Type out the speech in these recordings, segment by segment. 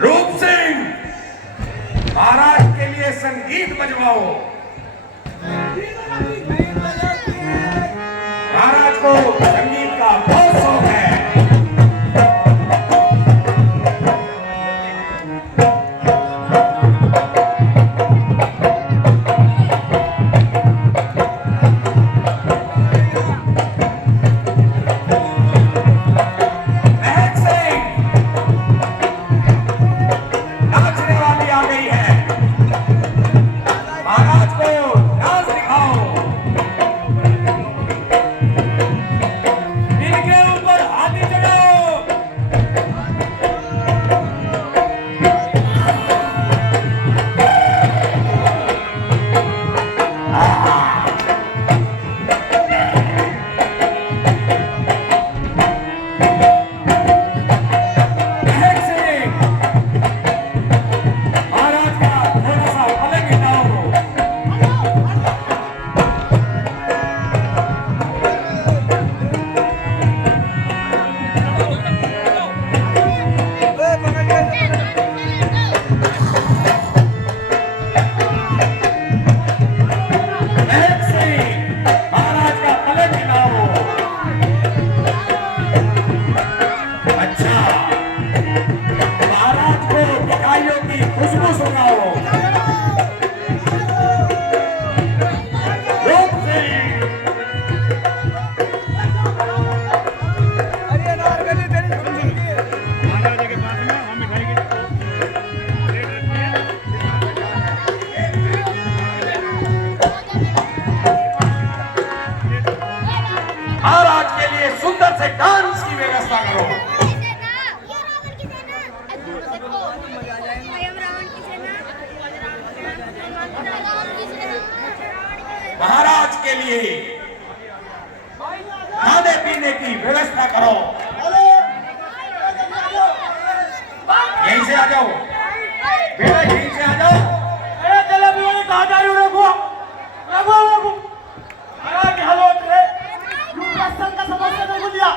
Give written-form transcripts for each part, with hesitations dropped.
रूप सिंह, महाराज के लिए संगीत बजवाओ। महाराज को संगीत का बहुत शौक है। सुंदर से डांस की व्यवस्था करो। महाराज के लिए खाने पीने की व्यवस्था करो। यहीं से आ जाओ बेटा, यहीं से आ जाओ। अरे जलेबी वाले कहाँ जा रही हो? रघु रघु रघु महाराज हेलो रे, यूनिवर्सल का समस्या नहीं बुझिया।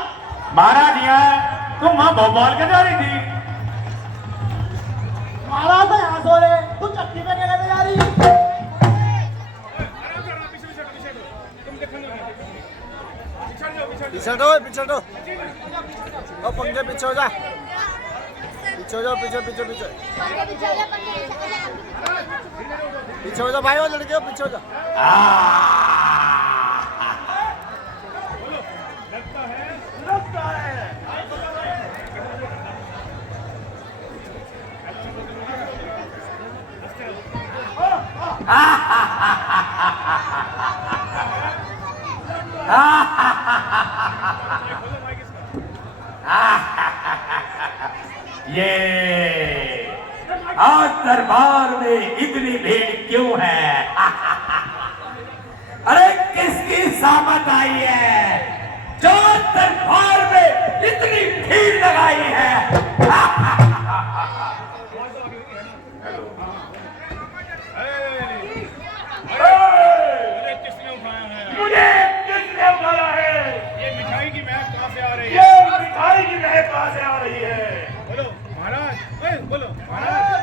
महाराज यहाँ तुम वहाँ भोपाल के जा रही थी। महाराज तो यहाँ सो रहे, तू चक्की पे क्या करने जा रही है? पीछे हटो और पंखे पीछे हो जा, पीछे हो जाओ, पीछे पीछे पीछे पीछे हो जाओ भाई, वो लड़के हो पीछे हो जाओ। ये आज दरबार में इतनी भीड़ क्यों है? अरे किसकी सामत आई है जो दरबार में इतनी भीड़ लगाई है? मुझे किसने उठाया है? ये मिठाई की महक कहाँ से आ रही है? ये मिठाई की महक कहाँ से आ रही है? बोलो महाराज, बोलो महाराज।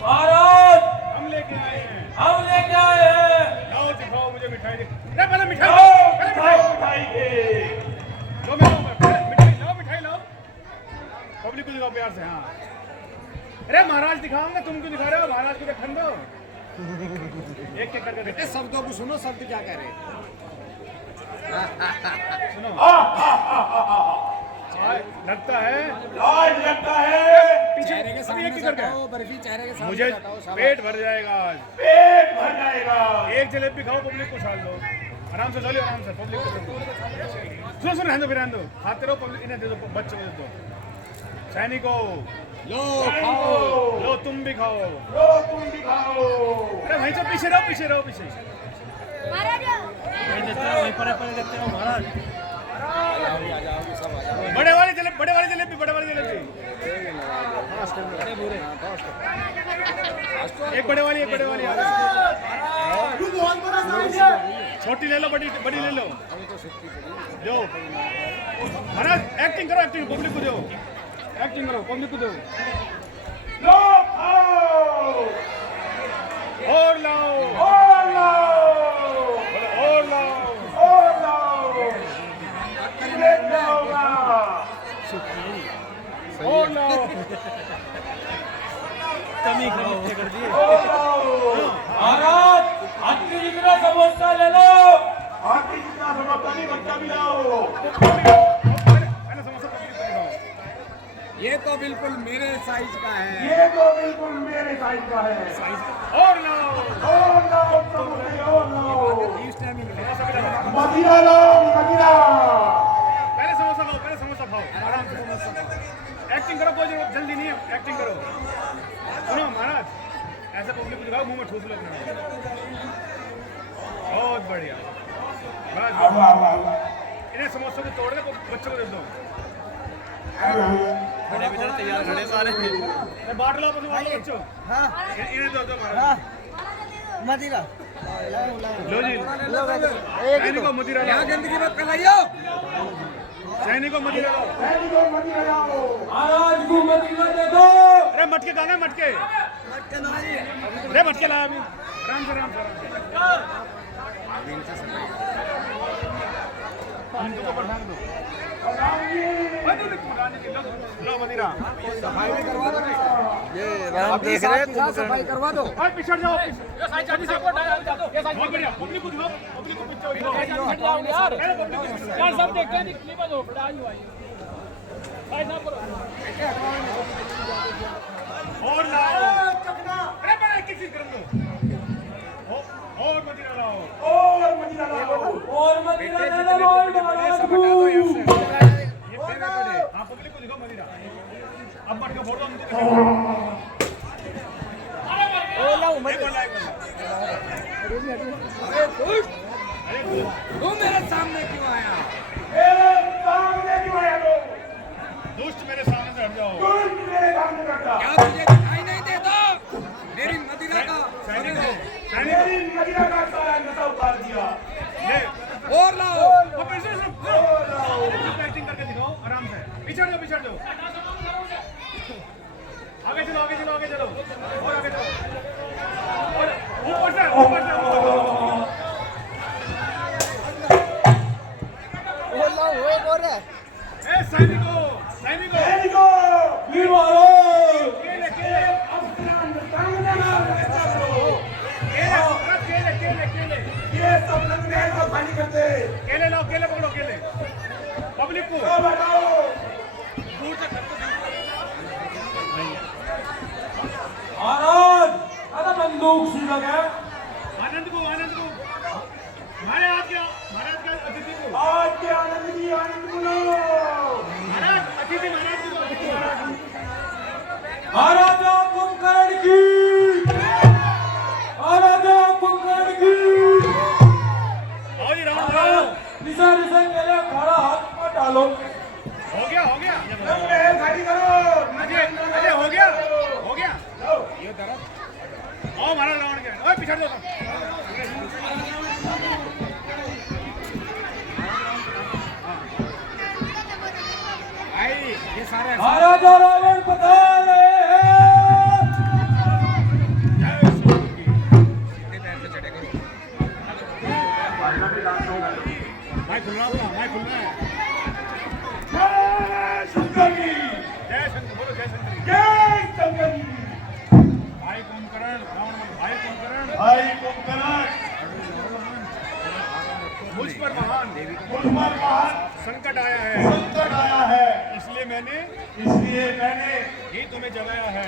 महाराज हम लेके आए हैं। हम लेके आए हैं। लाओ दिखाओ मुझे मिठाई दिखाओ। पहले मिठाई मिठाई के लो, मिठाई लाओ, मिठाई लाओ। पब्लिक को दिखाओ प्यार से। हाँ अरे महाराज दिखाऊंगा, तुम क्यों दिखा रहे हो? महाराज को देखने दो। एक एक करके देखो। शब्दों को सुनो, शब्द क्या कह रहे हैं। सुनो। लगता है लाज लगता है। चेहरे के सामने एक से हटाओ, बर्फी चेहरे के सामने मुझे से हटाओ, शाबाश। पेट भर जाएगा आज। पेट भर जाएगा। एक जलेबी खाओ, पब्लिक को छाल दो। आराम से चलो, आराम से पब्लिक को दो। सुनो रहने दो, फिर रहने दो। खाते रहो, पब्लिक इन्हें दे दो, बच्चों को दे दो। सैनिकों लो खाओ, लो तुम भी खाओ। लो तुम भी खाओ। अरे भाई साहब पीछे रहो, पीछे रहो, पीछे। वहीं पर देखते हो महाराज। बड़े वाली जलेबी, बड़े वाली जलेबी, बड़े वाली जलेबी। एक बड़े वाली, एक बड़े वाली। तू बहुत बड़ा साइज है। छोटी ले लो, बड़ी बड़ी ले लो। दो महाराज एक्टिंग करो, एक्टिंग पब्लिक को दो, एक्टिंग करो पब्लिक को दो। लो आओ और लाओ, और लाओ और लाओ, और लाओ कितने लाओगा और लाओ। कमी कर दिए। और लाओ महाराज हाथी जितना समोसा ले लो। हाथी जितना समोसा नहीं बच्चा भी लाओ। पहले समोसा पब्लिक को दिखाओ। ये तो बिल्कुल मेरे साइज का है। ये तो बिल्कुल मेरे साइज का है। और लाओ, और लाओ समोसे और लाओ। समोसा भी लाओ। मदिरा लाओ मदिरा। पहले समोसा खाओ, पहले समोसा खाओ, आराम से समोसा खाओ। एक्टिंग करो, कोई जल्दी नहीं है, एक्टिंग करो। सुनो महाराज, ऐसे पब्लिक को दिखाओ, मुंह में ठूस लो अपना। बहुत बढ़िया, बस आओ आओ आओ इन्हें समोसों को तोड़ के बच्चों को दे दो। खड़े बेचारे तैयार खड़े सारे। ये बांट लो अपने बच्चों। हाँ इन्हें दो महाराज। हाँ मदिरा लो जी, सैनिकों मदिरा लाओ, गंदगी मत फैलाइयो। सैनिकों मदिरा लाओ। सैनिकों मदिरा लाओ। महाराज को मदिरा दे दो। अरे मटके कहाँ है, मटके? अरे मटके लाया अभी, आराम से आराम से। इनको ऊपर फेंक दो। लो मदिरा। सफाई भी करवा दो। ये राम देख रहे हैं, सफाई करवा दो। और पिछड़ जाओ, ये साइड चाबी से बहुत बढ़िया, पब्लिक को दिखाओ, पब्लिक को पिक्चर दिखाओ। यार पहले पब्लिक को दिखाओ। यार सब देखते हैं क्लिप दो बड़ा ही हुआ है। साइड ना करो। और लाओ, अरे बड़ा किसी कर दो। और मदिरा लाओ, और मदिरा लाओ। और मदिरा दे दो महाराज को। ये पहले पड़े। हाँ पब्लिक को दिखाओ मदिरा। अब मटके फोड़ दो मुझे। ओ लाओ मदिरा। तू मेरे सामने क्यों आया? मेरे सामने क्यों आया तू? दुष्ट मेरे सामने से हट जाओ। दुष्ट मेरे सामने बैठा। क्या तुझे दिखाई नहीं देता? मेरी मदिरा का सैनिकों, मेरी मदिरा का सारा नशा उतार दिया। ये और लाओ। वो पैसे सब एक्टिंग करके दिखाओ, आराम से। पिछड़ जाओ, पिछड़ जाओ। आगे चलो, आगे चलो, आगे चलो, और आगे चलो। और ऊपर से, ऊपर से। और लाओ, वो बोल रहा है। ए सैनिकों, सैनिकों, सैनिकों ली महाराज। केले, केले, अफगान सामने मारो। केले, केले, केले, ये सब लोग नहीं तो खाली करते। केले लाओ, केले पकड़ो, केले। पब्लिक को तो बताओ दूर तक महाराज अरे बंदूक सी लगे। आनंद को, आनंद को, महाराज क्या अतिथि को, आज के आनंद की आनंद बोलो। महाराज अतिथि, महाराज को, अतिथि महाराज को। महाराजा कुंभकर्ण की। महाराजा कुंभकर्ण की। आओ जी राउंड लगाओ। निशा निशा के लिए खड़ा हाथ पर डालो। हो गया, हो गया। सब महल खाली करो। अजय, अजय हो गया, हो गया। ये तरफ आओ महाराज रावण के। ओए पिछड़ जाओ। भाई ये सारे महाराजा रावण पधारे। भाई खुल रहा है, भाई खुल रहा है। जय शंकर की। जय शंकर, बोलो जय शंकर। जय शंकर की। भाई कुंभकर्ण, रावण भाई कुंभकर्ण, भाई कुंभकर्ण मुझ पर महान मुझ पर महान संकट आया है, संकट आया है। इसलिए मैंने ही तुम्हें जगाया है।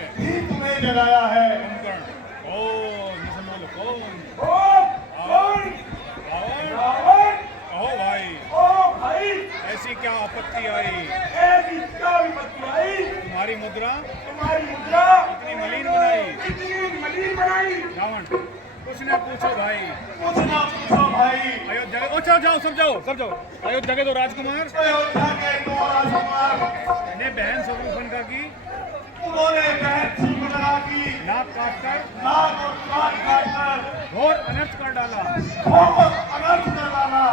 तुम्हें जगाया है। कुंभकर्ण कौन? ये सब बोलो कौन? कौन? कौन? रावण। रावण। कहो भाई, ओ भाई ऐसी क्या आपत्ति आई? ऐसी क्या विपत्ति आई? तुम्हारी मुद्रा तुम्हारी मुद्रा इतनी मलिन बनाई। इतनी मलिन बनाई। रावण कुछ न पूछो भाई, कुछ ना पूछो भाई। अयोध्या के, जाओ जाओ सब जाओ, सब जाओ। अयोध्या के दो राजकुमार अयोध्या के दो राजकुमार ने बहन शत्रुघ्न की उन्होंने बहन सुभद्रा की नाक काटकर नाक और कान काटकर घोर अनर्थ कर डाला बहुत अनर्थ कर डाला।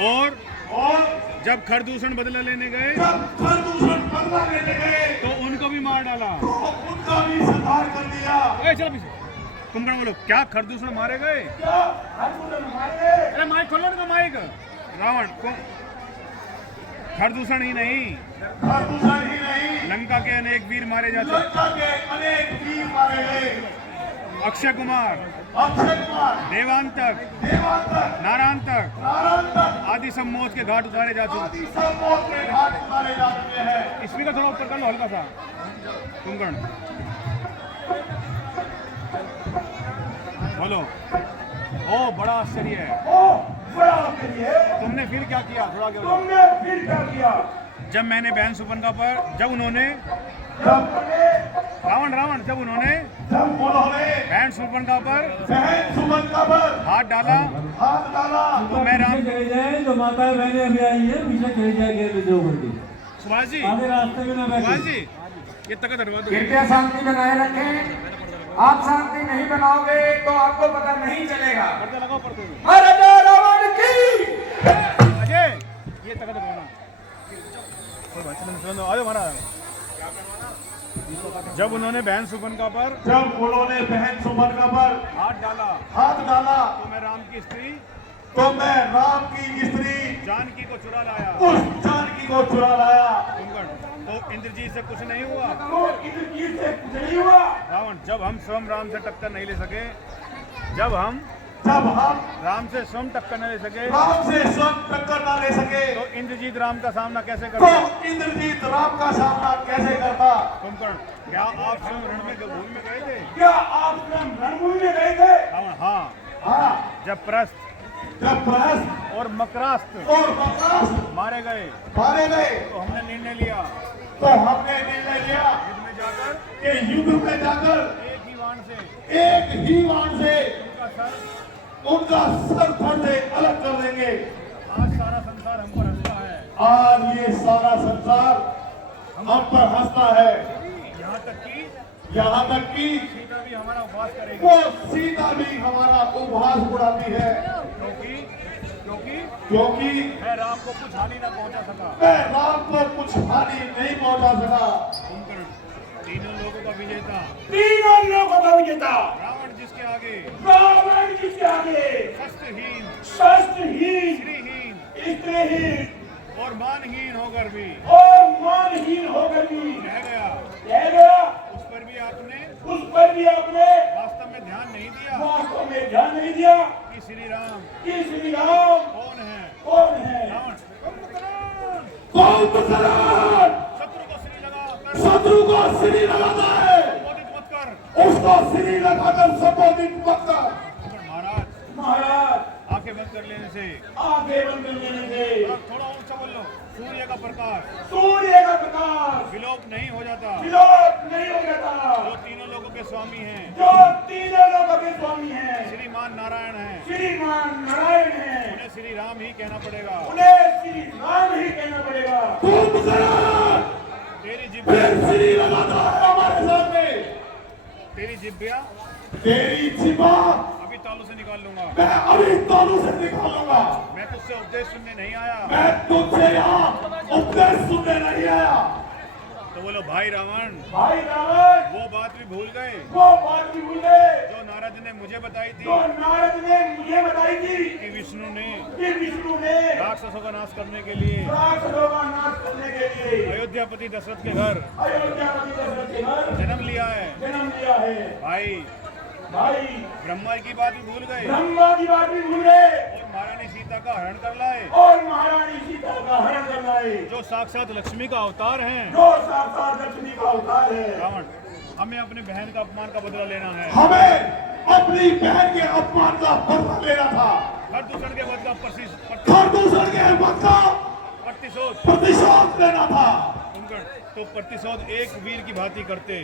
और और जब खरदूषण बदला लेने गए जब प्रदूषण बदला लेने गए तो उनको भी मार डाला। तो उनका भी संहार कर दिया। ए, चलो पीछे। कुंभकर्ण बोलो, क्या खरदूषण मारे गए? क्या प्रदूषण हमारे अरे माइक खोलो ना माइक। रावण को खरदूषण ही नहीं, प्रदूषण ही नहीं, लंका के अनेक वीर मारे जाते। लंका के अनेक वीर मारे गए। अक्षय कुमार, अक्षय कुमार, देवांतक, देवांतक, नारायणतक नारायणतक आदि सब मौत के घाट उतारे जा चुके। आदि सब मौत के घाट उतारे जा चुके हैं। स्पीकर थोड़ा ऊपर कर लो हल्का सा। कुंभकर्ण बोलो। ओ बड़ा आश्चर्य है। ओ बड़ा आश्चर्य है। तुमने फिर क्या किया? थोड़ा आगे बोलो। तुमने फिर क्या किया? जब मैंने बहन सुपरनखा पर जब उन्होंने जब उन्होंने बहन सुपरनखा पर बहन सुमंता पर हाथ डाला हाथ डाला तो मैं राम। चले जाए तो माता बहने अभी आई है, पीछे चले जाएंगे जो करके सुभाष जी, आगे रास्ते में ना सुभाष बैठे। जी ये तकत हटवा दो। कृपया शांति बनाए रखें। आप शांति नहीं बनाओगे तो आपको पता नहीं चलेगा। पर्दा लगाओ, पर्दे में। महाराजा रावण की अजय ये तकत हटवाना। आओ महाराज। जब उन्होंने बहन सुपरनखा पर जब उन्होंने बहन सुमंता पर हाथ डाला हाथ डाला तो मैं राम की स्त्री तो मैं राम की स्त्री जानकी को चुरा लाया। उस जानकी को चुरा लाया। कुंभकर्ण तो इंद्रजीत से कुछ नहीं हुआ। तो इंद्रजीत से कुछ नहीं हुआ। रावण जब हम स्वयं राम से टक्कर नहीं ले सके, जब हम राम से स्वयं टक्कर न ले सके राम से स्वयं टक्कर ना ले सके तो इंद्रजीत राम का सामना कैसे तो करता? इंद्रजीत राम का सामना कैसे करता? कुंभकर्ण क्या आप स्वयं रण में भूमि में गए थे? क्या आप स्वयं रणभूमि में गए थे? रावण हाँ। हाँ, जब प्रस्थ जब प्रहस्त और मकरास्त्र और मकरास्त्र मारे गए मारे गए तो हमने निर्णय लिया तो हमने निर्णय लिया युद्ध में जाकर कि युद्ध में जाकर एक ही बाण से एक ही बाण से उनका सर उनका सर धड़ से अलग कर देंगे। आज सारा संसार हम पर हंसता है। आज ये सारा संसार हम पर हंसता है। यहाँ तक कि सीता भी हमारा उपवास करेगी। वो सीता भी हमारा उपहास उड़ाती है क्योंकि मैं राम को कुछ हानि न पहुंचा सका। मैं राम को कुछ हानि नहीं पहुंचा सका। कुंभकर्ण तीनों लोगों का विजेता, तीनों लोगों का विजेता रावण जिसके आगे रावण जिसके आगे शस्त्रहीन, शस्त्रहीन, स्त्रीहीन स्त्रीहीन और मानहीन होकर भी और मानहीन होकर भी रह गया। रह गया। उस पर भी आपने वास्तव में ध्यान नहीं दिया कि श्री राम कौन है। रावण शत्रु को श्री लगाता है, संबोधित मत कर। उसको श्री लगाकर संबोधित मत कर। महाराज आंखें बंद कर लेने से आगे बंद कर लेने से थोड़ा ऊंचा बोल लो। सूर्य का प्रकाश विलोप नहीं हो जाता। जो तीनों लोगों के स्वामी हैं, श्रीमान नारायण हैं, उन्हें श्री राम ही कहना पड़ेगा। तेरी जिब्बिया तेरी जिब्बा अभी तालू से निकाल लूंगा। मैं अभी तालू से निकालूंगा। मैं तुझसे उपदेश सुनने नहीं आया। मैं तुझसे यहाँ उपदेश सुनने नहीं आया। तो बोलो भाई रावण वो बात भी भूल गए जो नारद ने मुझे बताई थी कि विष्णु ने राक्षसों का नाश करने के लिए अयोध्यापति दशरथ के घर जन्म लिया है। भाई ब्रह्मा की बात भी भूल गए और महारानी सीता का हरण कर लाए जो साक्षात लक्ष्मी का अवतार हैं। रावण हमें अपनी बहन का अपमान का बदला लेना है। हमें अपनी बहन के अपमान का बदला लेना था। खरदूषण के वध का प्रतिशोध लेना था। तो प्रतिशोध एक वीर की भांति करते,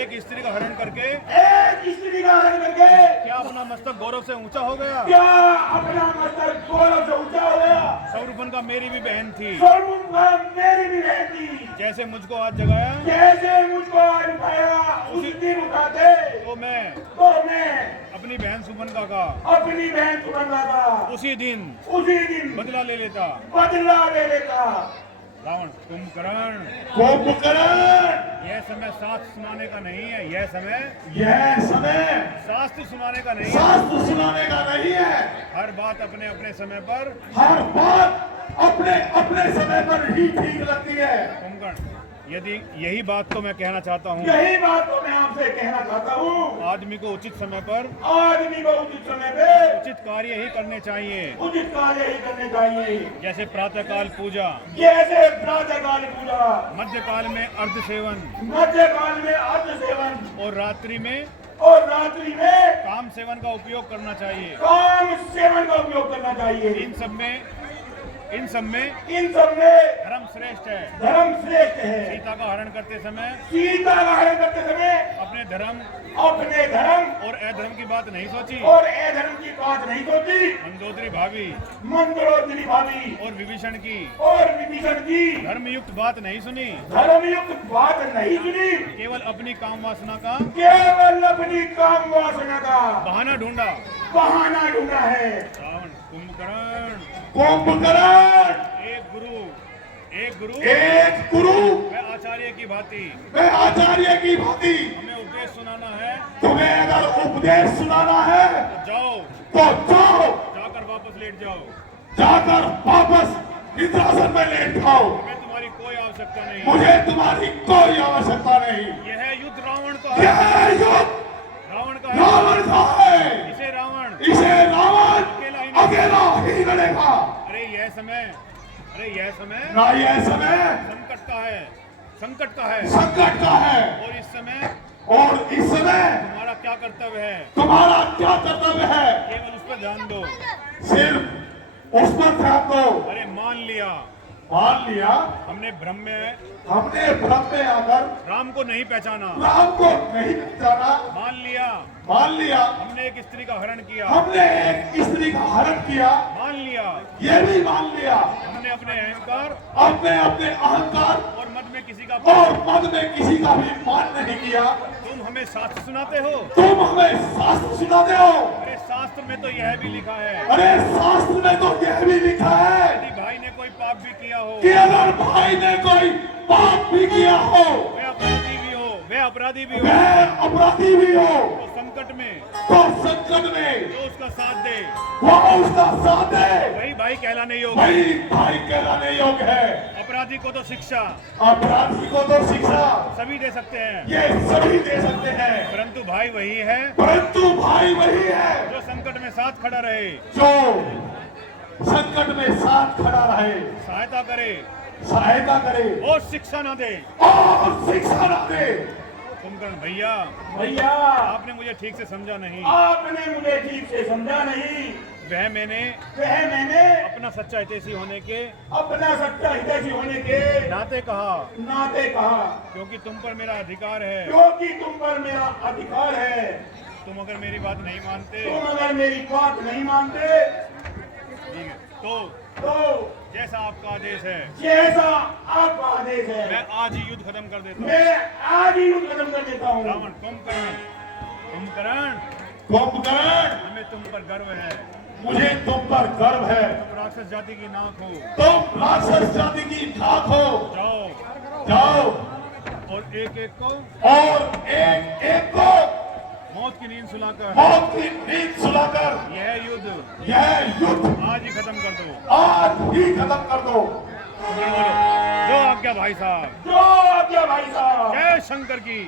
एक स्त्री का हरण करके क्या अपना मस्तक गौरव से ऊंचा हो गया? शत्रुघ्न का मेरी भी बहन थी। जैसे मुझको आज जगाया तो मैं अपनी बहन सुमनका का अपनी बहन सुमनका का उसी दिन बदला ले लेता। रावण, कुंभकर्ण, यह समय शास्त्र सुनाने का नहीं है, यह समय शास्त्र सुनाने का नहीं है। हर बात अपने अपने समय पर ही ठीक लगती है। कुंभकर्ण, यदि यही बात तो मैं कहना चाहता हूँ, आपसे कहना चाहता हूँ, आदमी को उचित समय पर उचित कार्य ही करने चाहिए। जैसे प्रातःकाल पूजा, मध्यकाल में अर्ध सेवन, और रात्रि में काम सेवन का उपयोग करना चाहिए। इन सब में धर्म श्रेष्ठ है। सीता का हरण करते समय अपने धर्म और अधर्म की बात नहीं सोची। मंदोदरी भाभी और विभीषण की धर्मयुक्त बात नहीं सुनी। केवल अपनी काम वासना का बहाना ढूंढा है। रावण, कुंभकर्ण, एक गुरु वह आचार्य की भांति हमें उपदेश सुनाना है। तुम्हें अगर उपदेश सुनाना है तो जाओ, जाकर वापस लेट जाओ, निद्रासन में लेट जाओ। हमें तुम्हारी कोई आवश्यकता नहीं। मुझे तुम्हारी कोई आवश्यकता नहीं। यह युद्ध रावण का है। इसे रावण अकेला ही लड़ेगा। अरे यह समय संकट का है। और इस समय तुम्हारा क्या कर्तव्य है? केवल उस पर ध्यान दो। सिर्फ उस पर ध्यान दो। अरे मान लिया हमने भ्रम में आकर राम को नहीं पहचाना। मान लिया हमने एक स्त्री का हरण किया। मान लिया ये भी मान लिया हमने अपने अहंकार और मद में किसी का भी मान नहीं किया। तुम हमें शास्त्र सुनाते हो। अरे शास्त्र में तो यह भी लिखा है। यदि भाई ने कोई पाप भी किया हो, वे अपराधी भी हो, तो संकट में जो उसका साथ दे वही भाई कहलाने योग्य है। अपराधी को तो शिक्षा सभी दे सकते हैं, परंतु भाई वही है जो संकट में साथ खड़ा रहे, सहायता करे और शिक्षा न दे। कुंभकर्ण भैया, आपने मुझे ठीक से समझा नहीं। वह मैंने अपना सच्चा हितैषी होने के नाते कहा, क्योंकि तुम पर मेरा अधिकार है। तुम अगर मेरी बात नहीं मानते, ठीक है, तो जैसा आपका आदेश है, मैं आज ही युद्ध खत्म कर देता हूँ। रावण, कुंभकर्ण, हमें तुम पर गर्व है। मुझे तुम पर गर्व है। तुम राक्षस जाति की नाक हो। जाओ और एक को मौत की नींद सुलाकर यह युद्ध आज ही खत्म कर दो। जो आज्ञा भाई साहब। जय शंकर की।